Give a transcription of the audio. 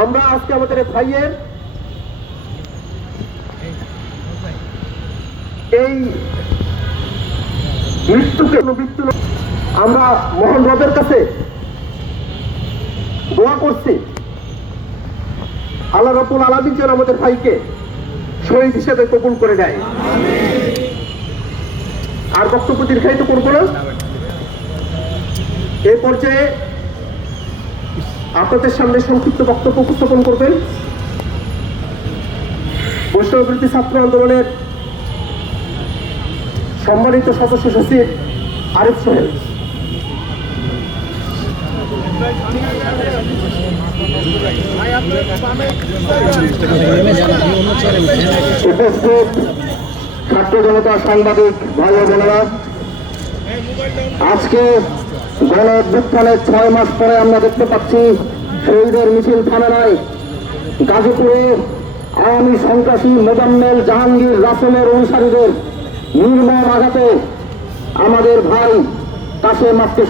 আমরা আজকে আমাদের ভাইয়ের এই মৃত্যুকে মৃত্যু আমরা মহান রবের কাছে দোয়া করছি, আল্লাহ রাব্বুল আলামিন যেন আমাদের ভাইকে শহীদ হিসেবে কবুল করে নেয়। আর বক্তব্য দীর্ঘায়িত করবো না। এই পর্যায়ে আপনাদের সামনে সংক্ষিপ্ত বক্তব্য উপস্থাপন করবেন বৈষ্ণববৃত্তি ছাত্র আন্দোলনের সম্মানিত সদস্য সচিব আরিফ সোহেল। উপস্থিত ছাত্র জনতা, সাংবাদিক ভাই ও বোনেরা, আজকে গণ অভ্যুত্থানের 6 মাস পরে আমরা দেখতে পাচ্ছি শহীদের মিছিল থামে নাই। গাজীপুরে আওয়ামী সন্ত্রাসী মোজাম্মেল জাহাঙ্গীর রাসেলের অনুসারীদের নির্মম আঘাতে আমাদের ভাই কাশেম আজকে